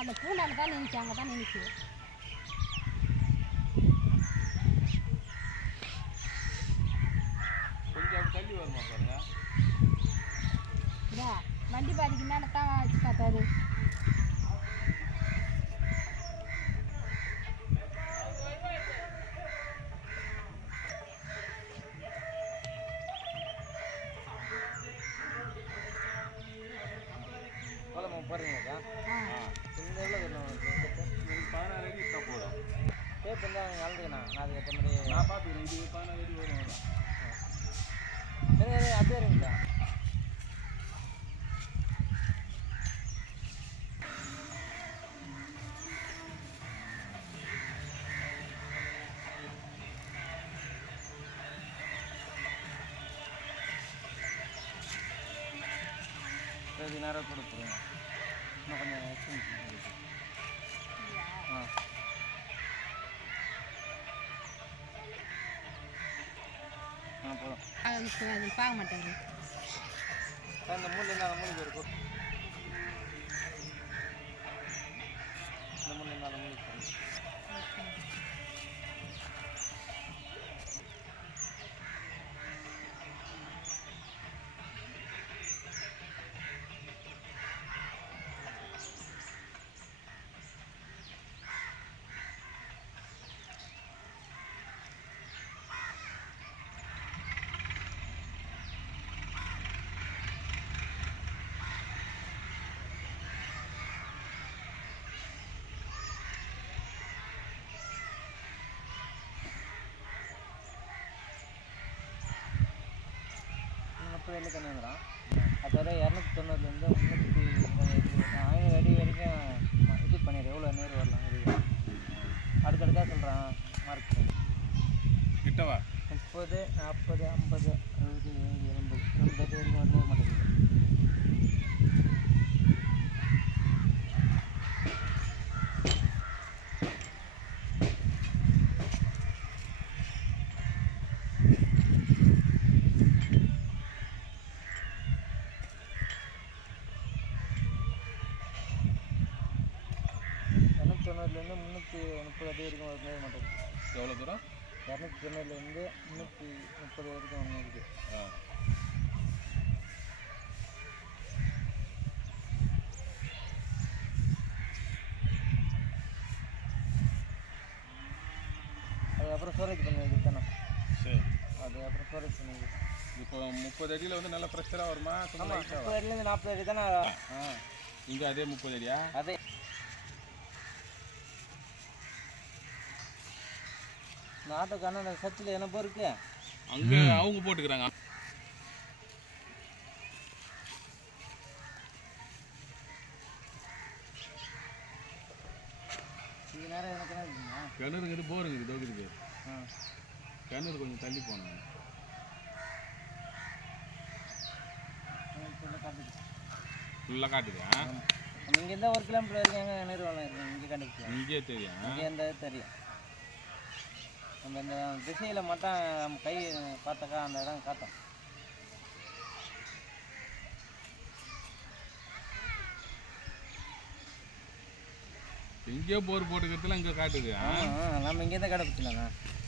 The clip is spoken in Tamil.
அந்த பூண்டான தான் நினைச்சு அங்கே தான் நினைச்சு கொஞ்சம் தள்ளி வருமா பாருங்க. வண்டி பாதிக்கு மேலே தான் வச்சு பார்த்தாரு. பாருங்கக்கா இந்த எவ்வளோ 16 அடி இருந்தால் போதும். டேப் இருந்தால் நீங்கள் அளந்துக்கண்ணா. நான் அதுக்கேற்ற மாதிரி நான் பார்த்துக்கிறேன். இது 16 அடி வரும். சரி அப்படியே இருங்கக்கா. சரி நேரம் கூட போடுங்க. இன்னும் கொஞ்சம் எக்ஸ்டென்ஷன் போதும் பார்க்க மாட்டாரு. இந்த மூணு நாலு மூணு இருக்கும். இந்த மூணு நாலு மூணு வெளில தண்ணி வந்துடும். அதோட 290லேருந்து 500 அடி வரைக்கும் இது பண்ணிடு. எவ்வளோ நீர் வரலாம் அடுத்தடுக்காக சொல்கிறான். மார்க் கிட்டவா 30, 40, 50, 60, 70, 80 வரைக்கும் வரணும் மாட்டேங்குது. தொண்ணூறுலேருந்து 330 அடி வரைக்கும் வரவே மாட்டேங்குது. எவ்வளோ தூரம்? 290லேருந்து 330 வரைக்கும் ஒன்று இருக்குது. அதுக்கப்புறம் ஸ்டோரேஜ் பண்ணி வைக்கிறது தானே. சரி, அதுக்கப்புறம் ஸ்டோரேஜ் பண்ணி வைக்கிறது. இப்போ 30 அடியில் வந்து நல்லா ப்ரெஷராக வருமா? 30 அடிலேருந்து 40 அடி தானே. இங்கே அதே 30 அடியா? அதே இந்த ஆட்டோக்கான அந்த சர்ச்சில் என்ன போருக்கு அங்கே அவங்க போட்டுக்கிறாங்க. இது நேரம் எனக்கு என்ன இருக்குங்களா? கிணறுங்கிறது போருங்க தோக்குதுக்கு. கிணறு கொஞ்சம் தள்ளி போனாங்க. ஃபுல்லாக காட்டுதா? நம்ம இங்கேருந்து 1 கிலோமீட்டர் வரைக்கும் எங்கே கிணறு வளம் இருக்குது. இங்கே கண்டுபிடிச்சோம். இங்கே தெரியும். இங்கே இருந்தால் தெரியும். நம்ம இந்த திசையில் மட்டும் நம்ம கை பார்த்தாக்கா அந்த இடம் காட்டும். எங்கேயோ போர் போட்டுக்கிறதுல இங்கே காட்டுது. நம்ம இங்கேருந்து கண்டுபிடிச்சலாங்க.